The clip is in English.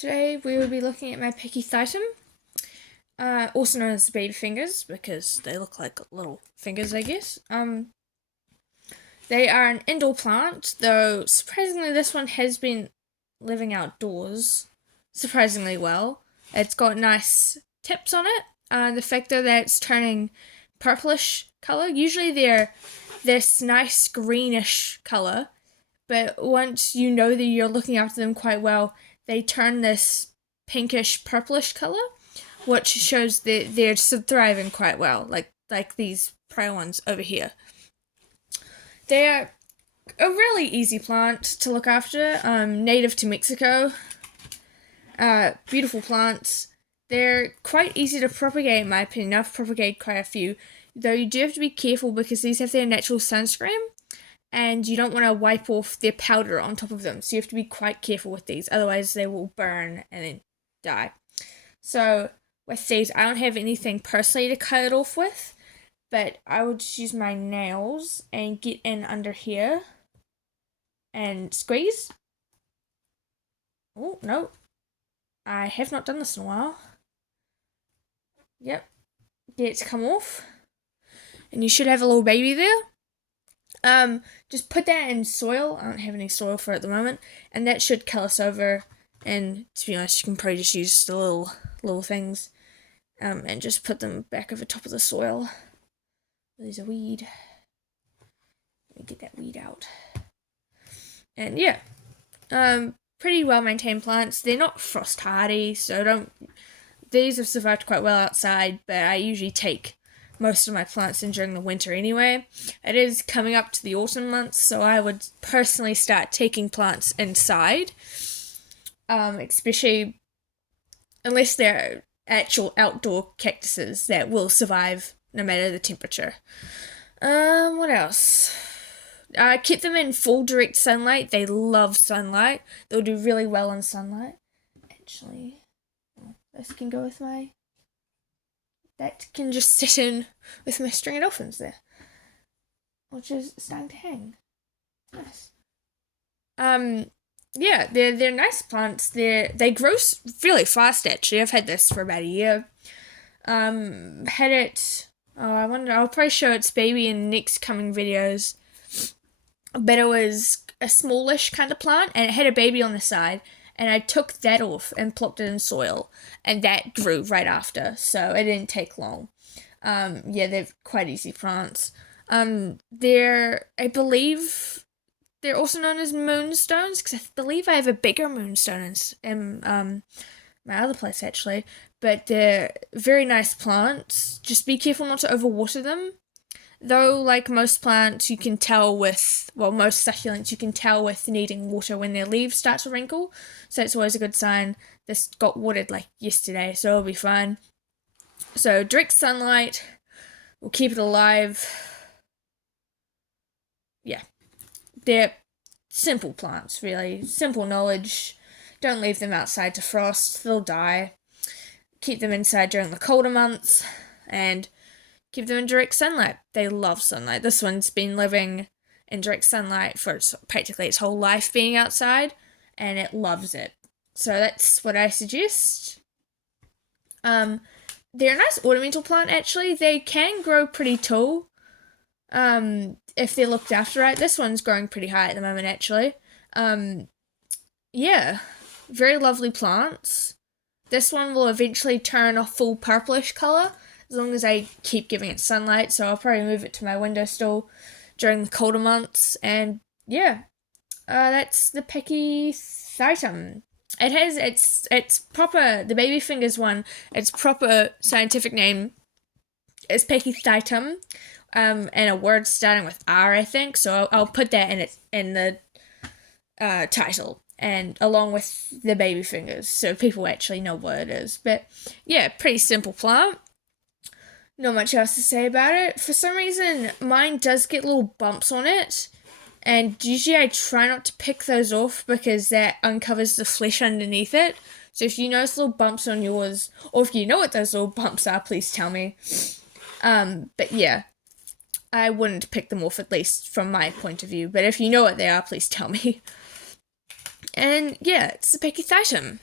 Today we will be looking at my Pachyphytum, also known as baby fingers because they look like little fingers, I guess. They are an indoor plant, though surprisingly this one has been living outdoors surprisingly well. It's got nice tips on it. The fact that it's turning purplish colour. Usually they're this nice greenish colour, but once you know that you're looking after them quite well, they turn this pinkish purplish colour, which shows that they're thriving quite well, like these prey ones over here. They're a really easy plant to look after, native to Mexico. Beautiful plants. They're quite easy to propagate in my opinion. I've propagated quite a few, though you do have to be careful because these have their natural sunscreen and you don't want to wipe off their powder on top of them. So you have to be quite careful with these, otherwise they will burn and then die. So with these, I don't have anything personally to cut it off with, but I would just use my nails and get in under here and squeeze. Oh, no. I have not done this in a while. Yep. Get it to come off. And you should have a little baby there. Just put that in soil. I don't have any soil for it at the moment. And that should callus over. And to be honest, you can probably just use the little things. And just put them back over top of the soil. There's a weed. Let me get that weed out. And yeah. Pretty well maintained plants. They're not frost hardy, so these have survived quite well outside, but I usually take most of my plants in during the winter anyway. It is coming up to the autumn months, so I would personally start taking plants inside, especially unless they're actual outdoor cactuses that will survive no matter the temperature. What else? Keep them in full direct sunlight. They love sunlight. They'll do really well in sunlight. Actually, this can go with my... That can just sit in with my string of dolphins there. Which is starting to hang. Nice. Yeah, they're nice plants. They grow really fast, actually. I've had this for about a year. Had it... Oh, I wonder... I'll probably show its baby in next coming videos. But it was a smallish kind of plant, and it had a baby on the side, and I took that off and plopped it in soil, and that grew right after, so it didn't take long. Yeah, they're quite easy plants. I believe they're also known as moonstones, because I believe I have a bigger moonstone in my other place, actually, but they're very nice plants. Just be careful not to overwater them. Though, like most plants, you can tell with, well, most succulents, you can tell with needing water when their leaves start to wrinkle. So it's always a good sign. This got watered like yesterday, so it'll be fine. So direct sunlight will keep it alive. Yeah. They're simple plants, really. Simple knowledge. Don't leave them outside to frost. They'll die. Keep them inside during the colder months. And keep them in direct sunlight. They love sunlight. This one's been living in direct sunlight for practically its whole life being outside, and it loves it. So that's what I suggest. They're a nice ornamental plant, actually. They can grow pretty tall, if they're looked after right. This one's growing pretty high at the moment, actually. Yeah, very lovely plants. This one will eventually turn a full purplish colour, as long as I keep giving it sunlight, so I'll probably move it to my windowsill during the colder months, and yeah, that's the Pachyphytum. It has its proper, the baby fingers one, its proper scientific name is Pachyphytum, and a word starting with R, I think, so I'll put that in the title, and along with the baby fingers, so people actually know what it is. But yeah, pretty simple plant. Not much else to say about it. For some reason, mine does get little bumps on it, and usually I try not to pick those off because that uncovers the flesh underneath it. So if you notice little bumps on yours, or if you know what those little bumps are, please tell me. But yeah, I wouldn't pick them off, at least from my point of view. But if you know what they are, please tell me. And yeah, it's the Pachyphytum.